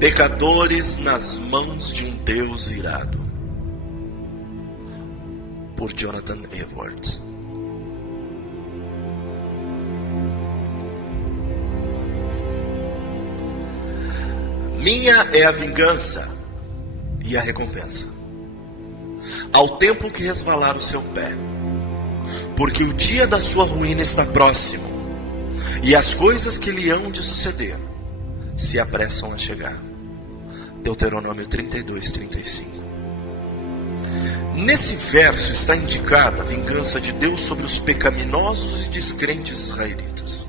Pecadores nas mãos de um Deus irado, por Jonathan Edwards. Minha é a vingança e a recompensa, ao tempo que resvalar o seu pé, porque o dia da sua ruína está próximo, e as coisas que lhe hão de suceder se apressam a chegar. Deuteronômio 32, 35. Nesse verso está indicada a vingança de Deus sobre os pecaminosos e descrentes israelitas,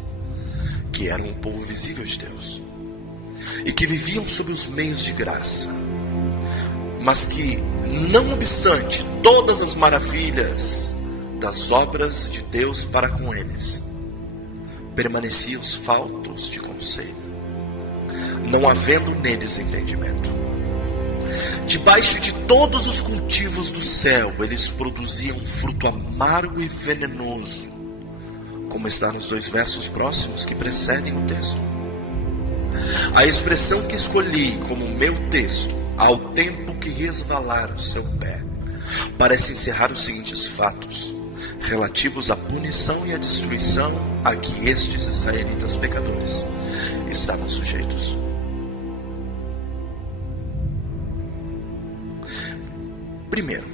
que eram o povo visível de Deus, e que viviam sob os meios de graça, mas que, não obstante todas as maravilhas das obras de Deus para com eles, permaneciam faltos de conselho, não havendo neles entendimento. Debaixo de todos os cultivos do céu, eles produziam um fruto amargo e venenoso, como está nos 2 versos próximos que precedem o texto. A expressão que escolhi como meu texto, ao tempo que resvalar o seu pé, parece encerrar os seguintes fatos, relativos à punição e à destruição a que estes israelitas pecadores estavam sujeitos. Primeiro,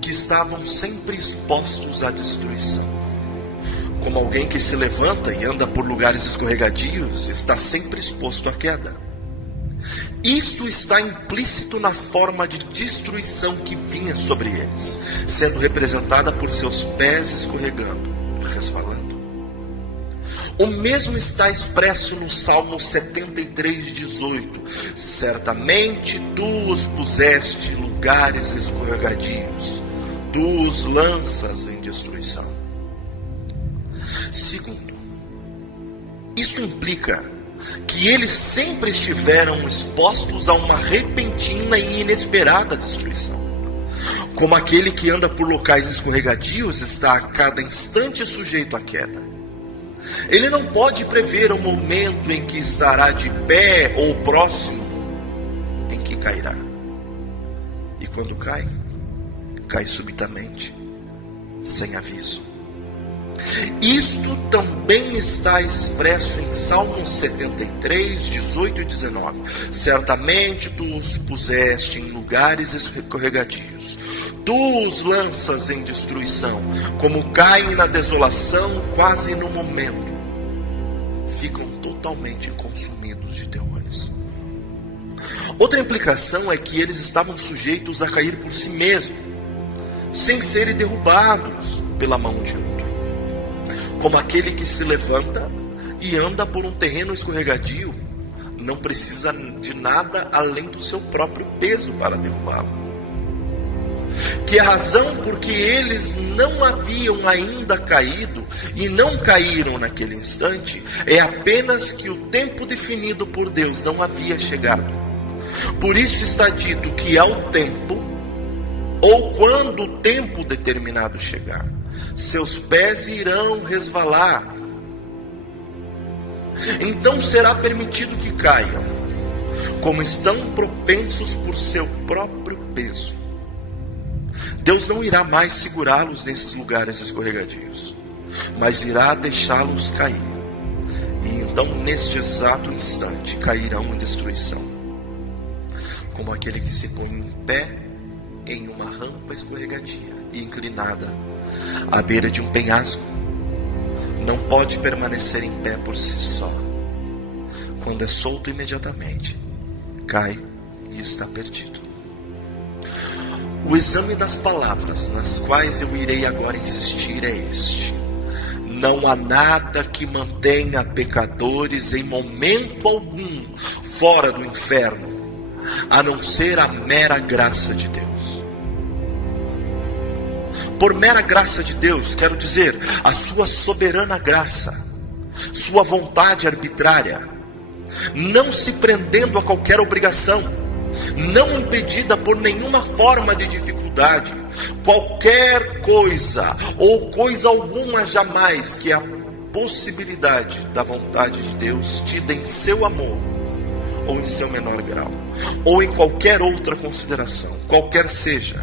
que estavam sempre expostos à destruição. Como alguém que se levanta e anda por lugares escorregadios, está sempre exposto à queda. Isto está implícito na forma de destruição que vinha sobre eles, sendo representada por seus pés escorregando, resvalando. O mesmo está expresso no Salmo 73:18. Certamente tu os puseste em lugares escorregadios, tu os lanças em destruição. Segundo, isso implica que eles sempre estiveram expostos a uma repentina e inesperada destruição. Como aquele que anda por locais escorregadios está a cada instante sujeito à queda. Ele não pode prever o momento em que estará de pé ou próximo em que cairá. E quando cai, cai subitamente, sem aviso. Isto também está expresso em Salmo 73:18 e 19. Certamente tu os puseste em lugares escorregadios, tu os lanças em destruição, como caem na desolação quase no momento, ficam totalmente consumidos de terrores. Outra implicação é que eles estavam sujeitos a cair por si mesmos, sem serem derrubados pela mão de outro. Como aquele que se levanta e anda por um terreno escorregadio, não precisa de nada além do seu próprio peso para derrubá-lo. Que a razão por que eles não haviam ainda caído e não caíram naquele instante é apenas que o tempo definido por Deus não havia chegado. Por isso está dito que ao tempo, ou quando o tempo determinado chegar, seus pés irão resvalar. Então será permitido que caiam, como estão propensos por seu próprio peso. Deus não irá mais segurá-los nesses lugares escorregadios, mas irá deixá-los cair. E então, neste exato instante, cairão em destruição. Como aquele que se põe em pé em uma rampa escorregadia e inclinada, à beira de um penhasco, não pode permanecer em pé por si só. Quando é solto imediatamente, cai e está perdido. O exame das palavras nas quais eu irei agora insistir é este: não há nada que mantenha pecadores em momento algum fora do inferno, a não ser a mera graça de Deus. Por mera graça de Deus, quero dizer, a sua soberana graça, sua vontade arbitrária, não se prendendo a qualquer obrigação, não impedida por nenhuma forma de dificuldade, qualquer coisa ou coisa alguma jamais que a possibilidade da vontade de Deus tida em seu amor ou em seu menor grau, ou em qualquer outra consideração, qualquer seja,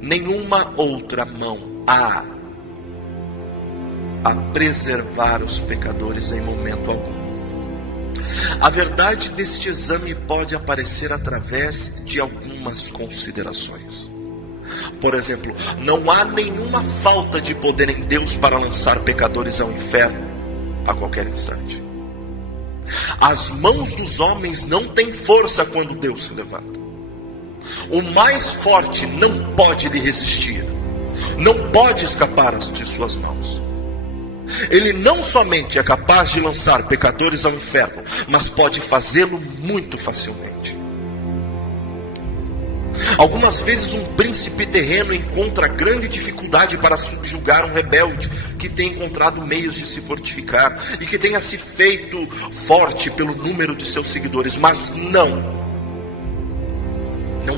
nenhuma outra mão há a preservar os pecadores em momento algum. A verdade deste exame pode aparecer através de algumas considerações. Por exemplo, não há nenhuma falta de poder em Deus para lançar pecadores ao inferno a qualquer instante. As mãos dos homens não têm força quando Deus se levanta. O mais forte não pode lhe resistir, não pode escapar de suas mãos. Ele não somente é capaz de lançar pecadores ao inferno, mas pode fazê-lo muito facilmente. Algumas vezes um príncipe terreno encontra grande dificuldade para subjugar um rebelde que tem encontrado meios de se fortificar e que tenha se feito forte pelo número de seus seguidores, mas não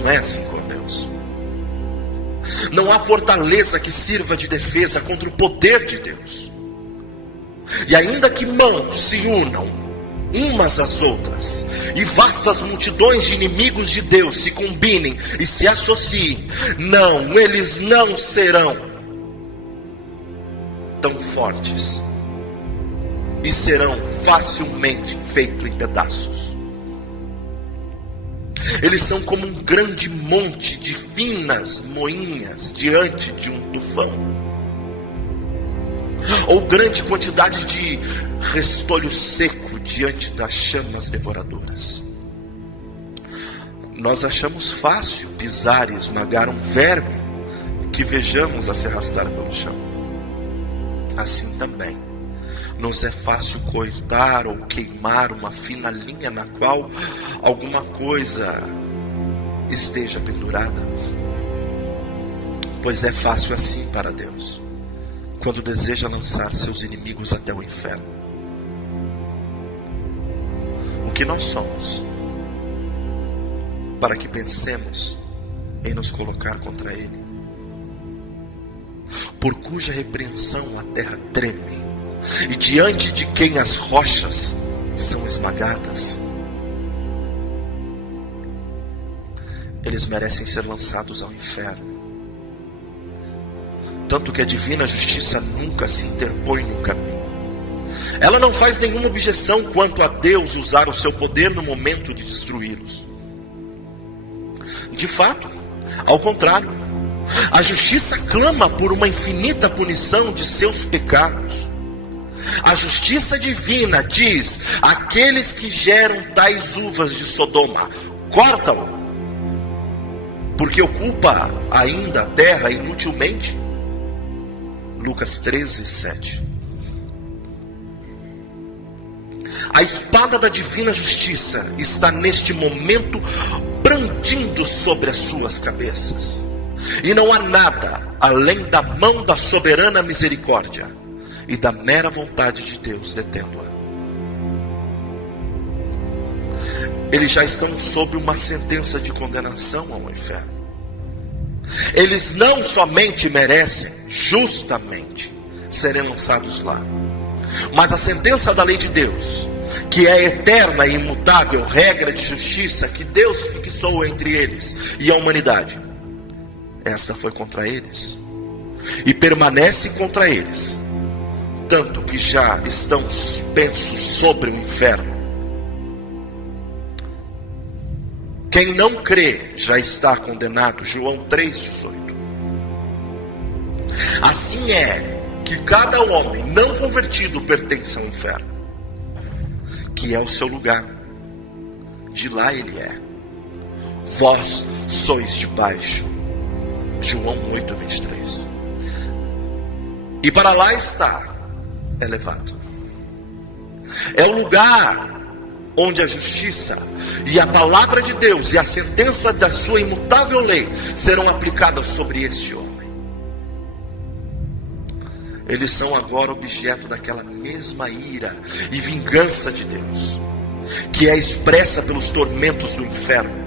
é assim com Deus. Não há fortaleza que sirva de defesa contra o poder de Deus. E ainda que mãos se unam umas às outras, e vastas multidões de inimigos de Deus se combinem e se associem, eles não serão tão fortes, e serão facilmente feitos em pedaços. Eles são como um grande monte de finas moinhas diante de um tufão, ou grande quantidade de restolho seco diante das chamas devoradoras. Nós achamos fácil pisar e esmagar um verme que vejamos a se arrastar pelo chão. Assim também nos é fácil cortar ou queimar uma fina linha na qual alguma coisa esteja pendurada. Pois é fácil assim para Deus, quando deseja lançar seus inimigos até o inferno. O que nós somos, para que pensemos em nos colocar contra Ele? Por cuja repreensão a terra treme, e diante de quem as rochas são esmagadas. Eles merecem ser lançados ao inferno. Tanto que a divina justiça nunca se interpõe no caminho. Ela não faz nenhuma objeção quanto a Deus usar o seu poder no momento de destruí-los. De fato, ao contrário, a justiça clama por uma infinita punição de seus pecados. A justiça divina diz: aqueles que geram tais uvas de Sodoma, corta-o, porque ocupa ainda a terra inutilmente. Lucas 13, 7. A espada da divina justiça está neste momento brandindo sobre as suas cabeças. E não há nada além da mão da soberana misericórdia e da mera vontade de Deus detendo-a. Eles já estão sob uma sentença de condenação ao inferno. Eles não somente merecem, justamente, serem lançados lá, mas a sentença da lei de Deus, que é a eterna e imutável regra de justiça que Deus fixou entre eles e a humanidade, esta foi contra eles e permanece contra eles, tanto que já estão suspensos sobre o inferno. Quem não crê já está condenado. João 3,18. Assim é que cada homem não convertido pertence ao inferno, que é o seu lugar. De lá ele é. Vós sois de baixo. João 8,23. E para lá está elevado. É o lugar onde a justiça e a palavra de Deus e a sentença da sua imutável lei serão aplicadas sobre este homem. Eles são agora objeto daquela mesma ira e vingança de Deus, que é expressa pelos tormentos do inferno.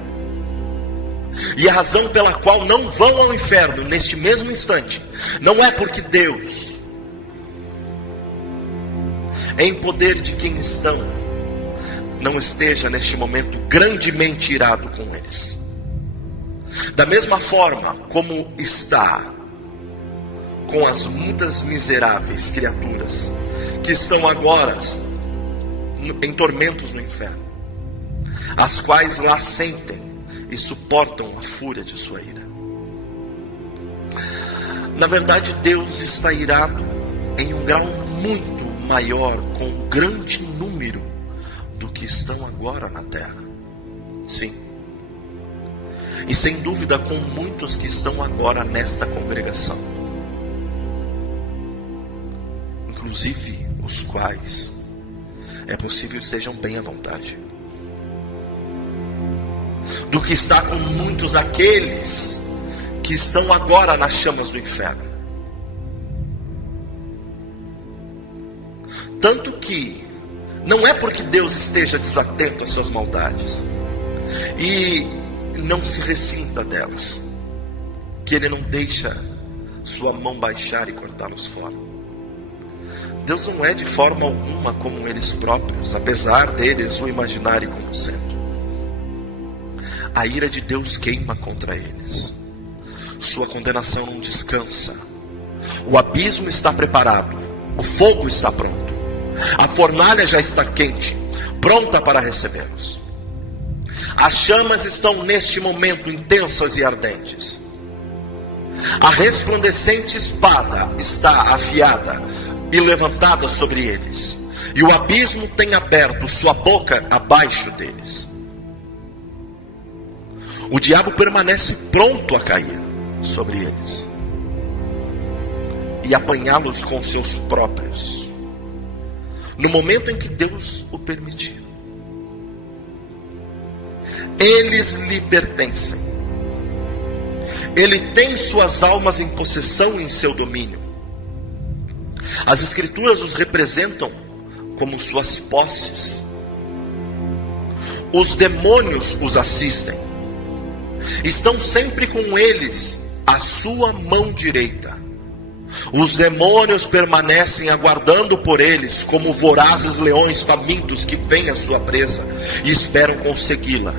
E a razão pela qual não vão ao inferno neste mesmo instante, não é porque Deus, em poder de quem estão, não esteja neste momento grandemente irado com eles. Da mesma forma como está com as muitas miseráveis criaturas que estão agora em tormentos no inferno, as quais lá sentem e suportam a fúria de sua ira. Na verdade, Deus está irado em um grau muito maior com um grande número do que estão agora na terra. Sim. E sem dúvida com muitos que estão agora nesta congregação. Inclusive os quais é possível estejam bem à vontade. Do que está com muitos aqueles que estão agora nas chamas do inferno. Tanto que não é porque Deus esteja desatento às suas maldades e não se ressinta delas, que Ele não deixa sua mão baixar e cortá-los fora. Deus não é de forma alguma como eles próprios, apesar deles o imaginarem como sendo. A ira de Deus queima contra eles. Sua condenação não descansa. O abismo está preparado. O fogo está pronto. A fornalha já está quente, pronta para recebê-los. As chamas estão neste momento intensas e ardentes. A resplandecente espada está afiada e levantada sobre eles. E o abismo tem aberto sua boca abaixo deles. O diabo permanece pronto a cair sobre eles e apanhá-los com seus próprios, no momento em que Deus o permitir. Eles lhe pertencem. Ele tem suas almas em possessão e em seu domínio. As Escrituras os representam como suas posses. Os demônios os assistem. Estão sempre com eles à sua mão direita. Os demônios permanecem aguardando por eles como vorazes leões famintos que veem a sua presa e esperam consegui-la,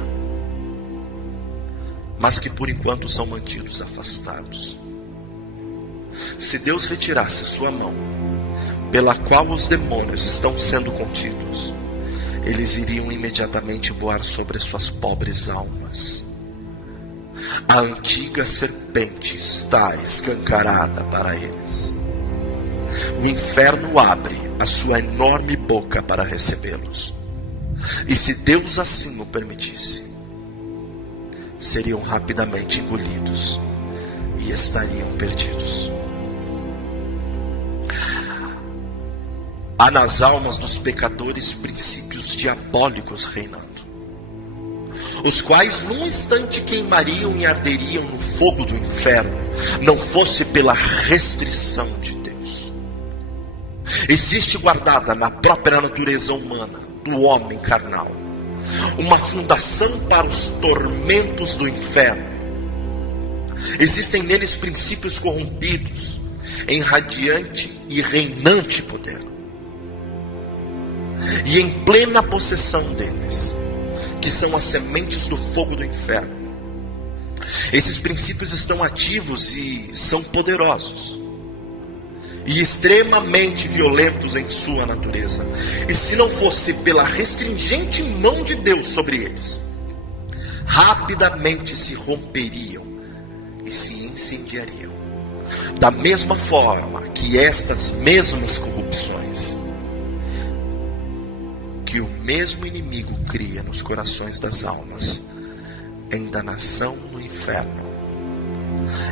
mas que por enquanto são mantidos afastados. Se Deus retirasse sua mão, pela qual os demônios estão sendo contidos, eles iriam imediatamente voar sobre suas pobres almas. A antiga serpente está escancarada para eles. O inferno abre a sua enorme boca para recebê-los. E se Deus assim o permitisse, seriam rapidamente engolidos e estariam perdidos. Há nas almas dos pecadores princípios diabólicos reinando, os quais num instante queimariam e arderiam no fogo do inferno, não fosse pela restrição de Deus. Existe guardada na própria natureza humana do homem carnal uma fundação para os tormentos do inferno. Existem neles princípios corrompidos em radiante e reinante poder, e em plena possessão deles, que são as sementes do fogo do inferno. Esses princípios estão ativos e são poderosos e extremamente violentos em sua natureza. E se não fosse pela restringente mão de Deus sobre eles, rapidamente se romperiam e se incendiariam. Da mesma forma que estas mesmas corrupções que o mesmo inimigo cria nos corações das almas, em danação no inferno,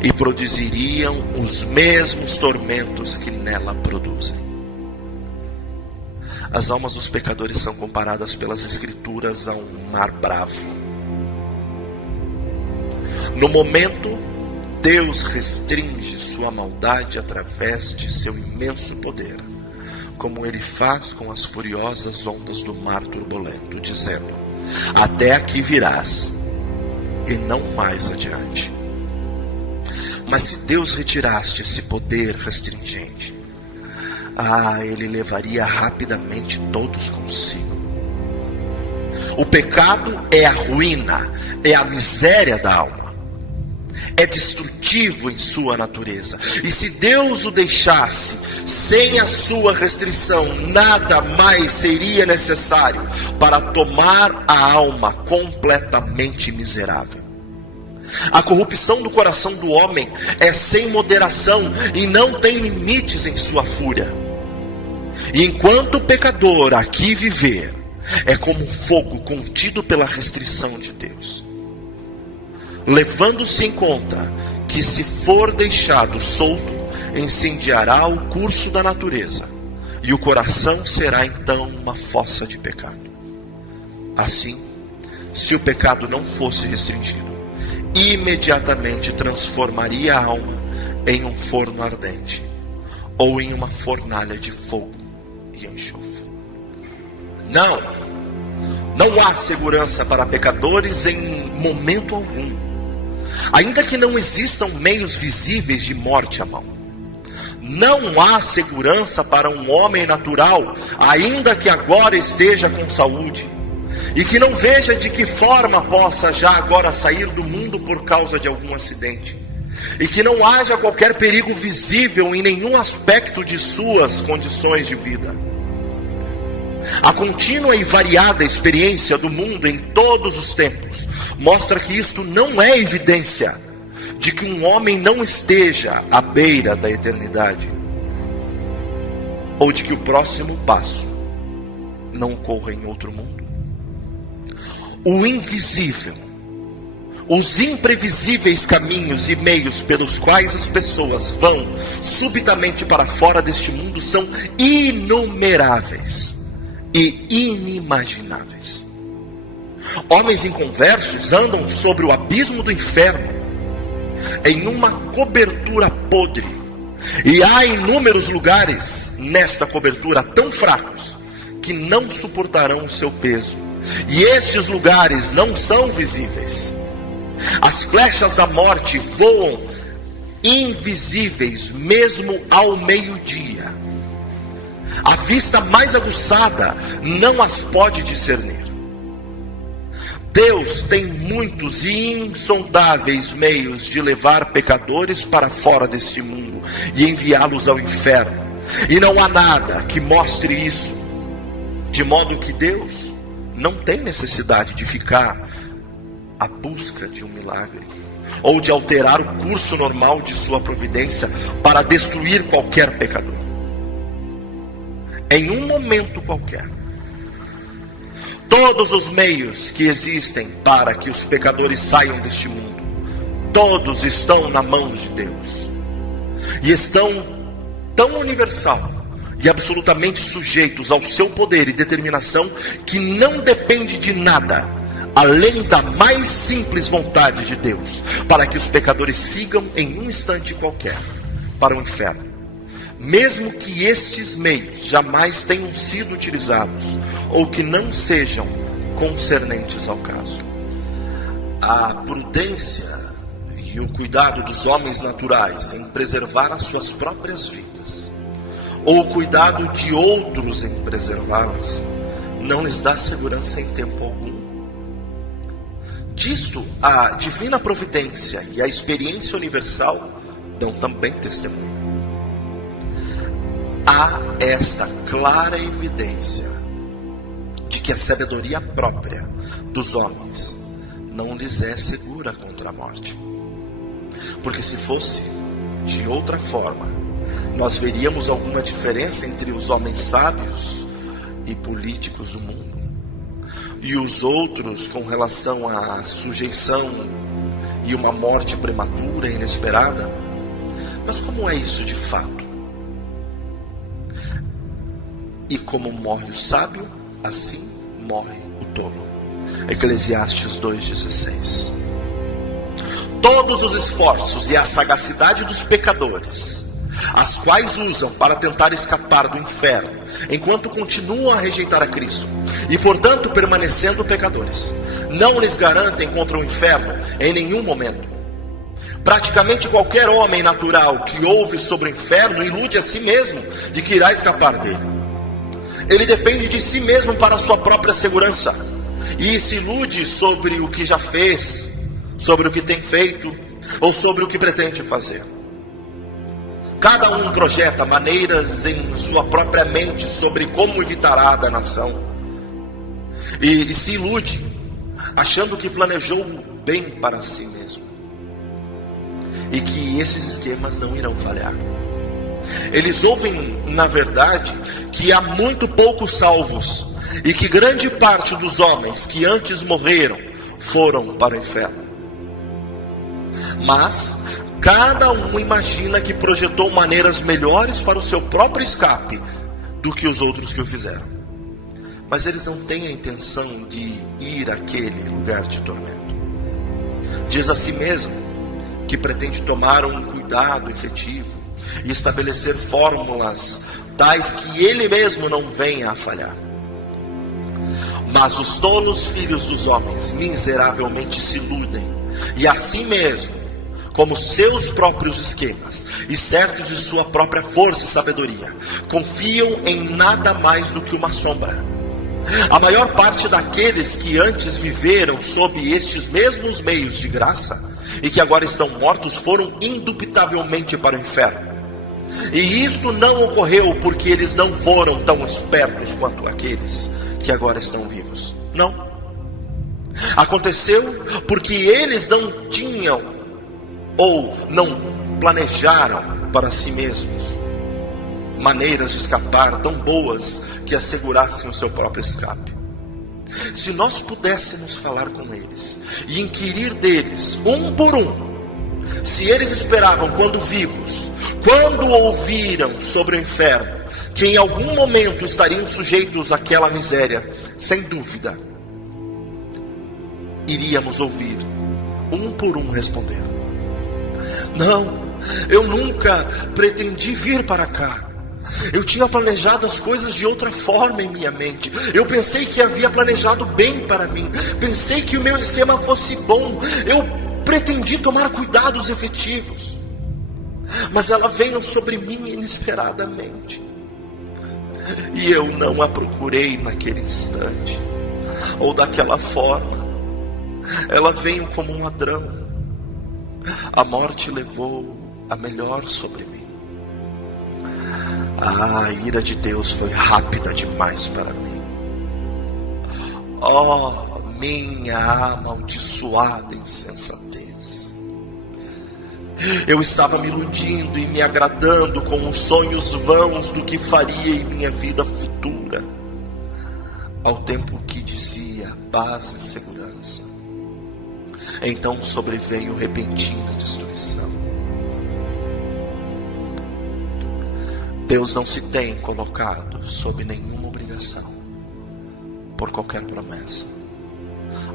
e produziriam os mesmos tormentos que nela produzem. As almas dos pecadores são comparadas pelas Escrituras a um mar bravo. No momento, Deus restringe sua maldade através de seu imenso poder, como Ele faz com as furiosas ondas do mar turbulento, dizendo: até aqui virás, e não mais adiante. Mas se Deus retirasse esse poder restringente, Ele levaria rapidamente todos consigo. O pecado é a ruína, é a miséria da alma. É destrutivo em sua natureza. E se Deus o deixasse sem a sua restrição, nada mais seria necessário para tomar a alma completamente miserável. A corrupção do coração do homem é sem moderação e não tem limites em sua fúria. E enquanto o pecador aqui viver, é como um fogo contido pela restrição de Deus, levando-se em conta que, se for deixado solto, incendiará o curso da natureza, e o coração será então uma fossa de pecado. Assim, se o pecado não fosse restringido, imediatamente transformaria a alma em um forno ardente, ou em uma fornalha de fogo e enxofre. Não há segurança para pecadores em momento algum, ainda que não existam meios visíveis de morte à mão. Não há segurança para um homem natural, ainda que agora esteja com saúde, e que não veja de que forma possa já agora sair do mundo por causa de algum acidente, e que não haja qualquer perigo visível em nenhum aspecto de suas condições de vida. A contínua e variada experiência do mundo em todos os tempos mostra que isto não é evidência de que um homem não esteja à beira da eternidade, ou de que o próximo passo não ocorra em outro mundo. O invisível, os imprevisíveis caminhos e meios pelos quais as pessoas vão subitamente para fora deste mundo são inumeráveis e inimagináveis. Homens inconversos andam sobre o abismo do inferno em uma cobertura podre, e há inúmeros lugares nesta cobertura tão fracos que não suportarão o seu peso, e estes lugares não são visíveis. As flechas da morte voam invisíveis mesmo ao meio-dia. A vista mais aguçada não as pode discernir. Deus tem muitos e insondáveis meios de levar pecadores para fora deste mundo e enviá-los ao inferno. E não há nada que mostre isso, de modo que Deus não tem necessidade de ficar à busca de um milagre, ou de alterar o curso normal de sua providência para destruir qualquer pecador. Em um momento qualquer, todos os meios que existem para que os pecadores saiam deste mundo, todos estão na mão de Deus, e estão tão universal e absolutamente sujeitos ao seu poder e determinação, que não depende de nada além da mais simples vontade de Deus, para que os pecadores sigam em um instante qualquer para o inferno, mesmo que estes meios jamais tenham sido utilizados, ou que não sejam concernentes ao caso. A prudência e o cuidado dos homens naturais em preservar as suas próprias vidas, ou o cuidado de outros em preservá-las, não lhes dá segurança em tempo algum. Disto, a divina providência e a experiência universal dão também testemunho. Há esta clara evidência de que a sabedoria própria dos homens não lhes é segura contra a morte. Porque se fosse de outra forma, nós veríamos alguma diferença entre os homens sábios e políticos do mundo e os outros com relação à sujeição e uma morte prematura e inesperada? Mas como é isso de fato? E como morre o sábio, assim morre o tolo. Eclesiastes 2,16. Todos os esforços e a sagacidade dos pecadores, as quais usam para tentar escapar do inferno, enquanto continuam a rejeitar a Cristo, e portanto permanecendo pecadores, não lhes garantem contra o inferno em nenhum momento. Praticamente qualquer homem natural que ouve sobre o inferno ilude a si mesmo de que irá escapar dele. Ele depende de si mesmo para a sua própria segurança, e se ilude sobre o que já fez, sobre o que tem feito, ou sobre o que pretende fazer. Cada um projeta maneiras em sua própria mente sobre como evitará a danação, e se ilude, achando que planejou bem para si mesmo, e que esses esquemas não irão falhar. Eles ouvem, na verdade, que há muito poucos salvos, e que grande parte dos homens que antes morreram foram para o inferno. Mas cada um imagina que projetou maneiras melhores para o seu próprio escape do que os outros que o fizeram. Mas eles não têm a intenção de ir àquele lugar de tormento. Diz a si mesmo que pretende tomar um cuidado efetivo e estabelecer fórmulas tais que ele mesmo não venha a falhar. Mas os tolos filhos dos homens miseravelmente se iludem, e assim mesmo, como seus próprios esquemas, e certos de sua própria força e sabedoria, confiam em nada mais do que uma sombra. A maior parte daqueles que antes viveram sob estes mesmos meios de graça, e que agora estão mortos, foram indubitavelmente para o inferno. E isto não ocorreu porque eles não foram tão espertos quanto aqueles que agora estão vivos. Não. Aconteceu porque eles não tinham ou não planejaram para si mesmos maneiras de escapar tão boas que assegurassem o seu próprio escape. Se nós pudéssemos falar com eles e inquirir deles, um por um, se eles esperavam quando vivos, quando ouviram sobre o inferno, que em algum momento estariam sujeitos àquela miséria, sem dúvida, iríamos ouvir um por um responder: não, eu nunca pretendi vir para cá. Eu tinha planejado as coisas de outra forma em minha mente. Eu pensei que havia planejado bem para mim. Pensei que o meu esquema fosse bom. Eu pretendi tomar cuidados efetivos. Mas ela veio sobre mim inesperadamente. E eu não a procurei naquele instante, ou daquela forma. Ela veio como um ladrão. A morte levou a melhor sobre mim. A ira de Deus foi rápida demais para mim. Oh, minha amaldiçoada insensatez! Eu estava me iludindo e me agradando com os sonhos vãos do que faria em minha vida futura, ao tempo que dizia paz e segurança. Então sobreveio repentina destruição. Deus não se tem colocado sob nenhuma obrigação, por qualquer promessa,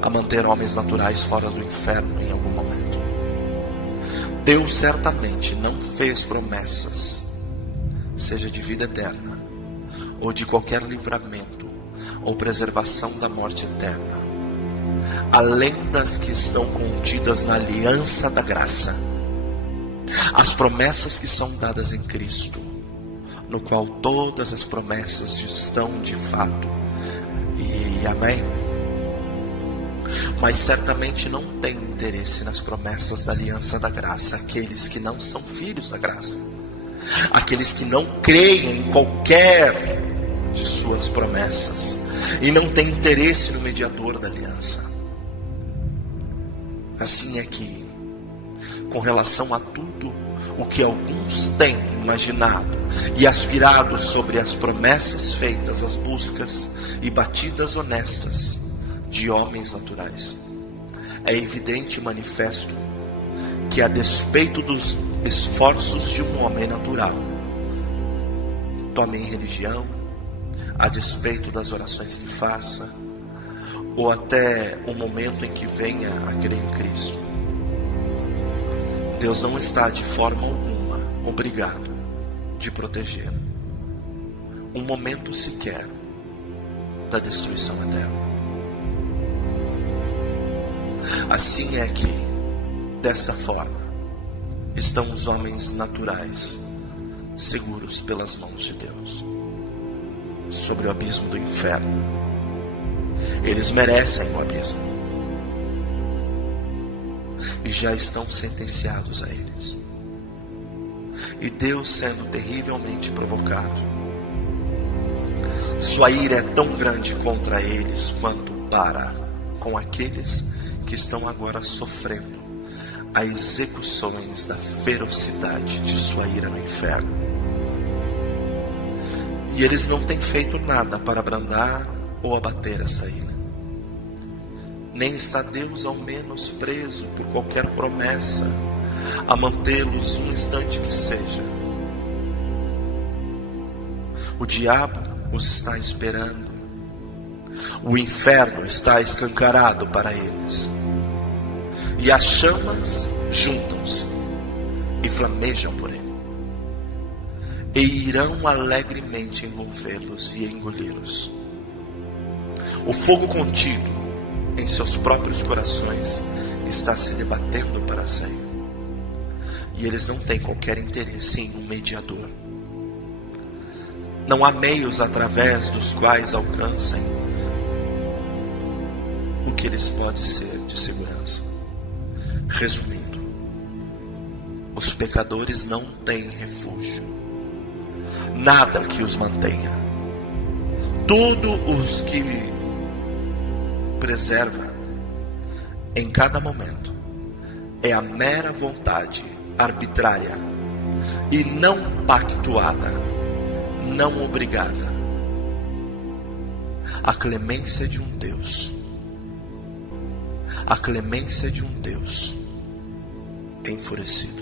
a manter homens naturais fora do inferno em algum momento. Deus certamente não fez promessas, seja de vida eterna, ou de qualquer livramento, ou preservação da morte eterna, além das que estão contidas na aliança da graça, as promessas que são dadas em Cristo, no qual todas as promessas estão de fato, e amém. Mas certamente não tem interesse nas promessas da aliança da graça aqueles que não são filhos da graça, aqueles que não creem em qualquer de suas promessas e não têm interesse no mediador da aliança. Assim é que, com relação a tudo o que alguns têm imaginado e aspirado sobre as promessas feitas, as buscas e batidas honestas de homens naturais, é evidente e manifesto que, a despeito dos esforços de um homem natural, tome em religião, a despeito das orações que faça, ou até o momento em que venha a crer em Cristo, Deus não está de forma alguma obrigado de proteger um momento sequer da destruição eterna. Assim é que, desta forma, estão os homens naturais, seguros pelas mãos de Deus, sobre o abismo do inferno, Eles merecem o abismo. E já estão sentenciados a eles. E Deus, sendo terrivelmente provocado, sua ira é tão grande contra eles quanto para com aqueles que estão agora sofrendo as execuções da ferocidade de sua ira no inferno. E eles não têm feito nada para abrandar ou abater essa ira. Nem está Deus ao menos preso por qualquer promessa a mantê-los um instante que seja. O diabo os está esperando. O inferno está escancarado para eles. E as chamas juntam-se e flamejam por ele. E irão alegremente envolvê-los e engoli-los. O fogo contido em seus próprios corações está se debatendo para sair. E eles não têm qualquer interesse em um mediador. Não há meios através dos quais alcancem o que lhes pode ser de segurança. Resumindo, os pecadores não têm refúgio, nada que os mantenha. Tudo os que preserva em cada momento é a mera vontade arbitrária e não pactuada, não obrigada, a clemência de um Deus, a clemência de um Deus enfurecido.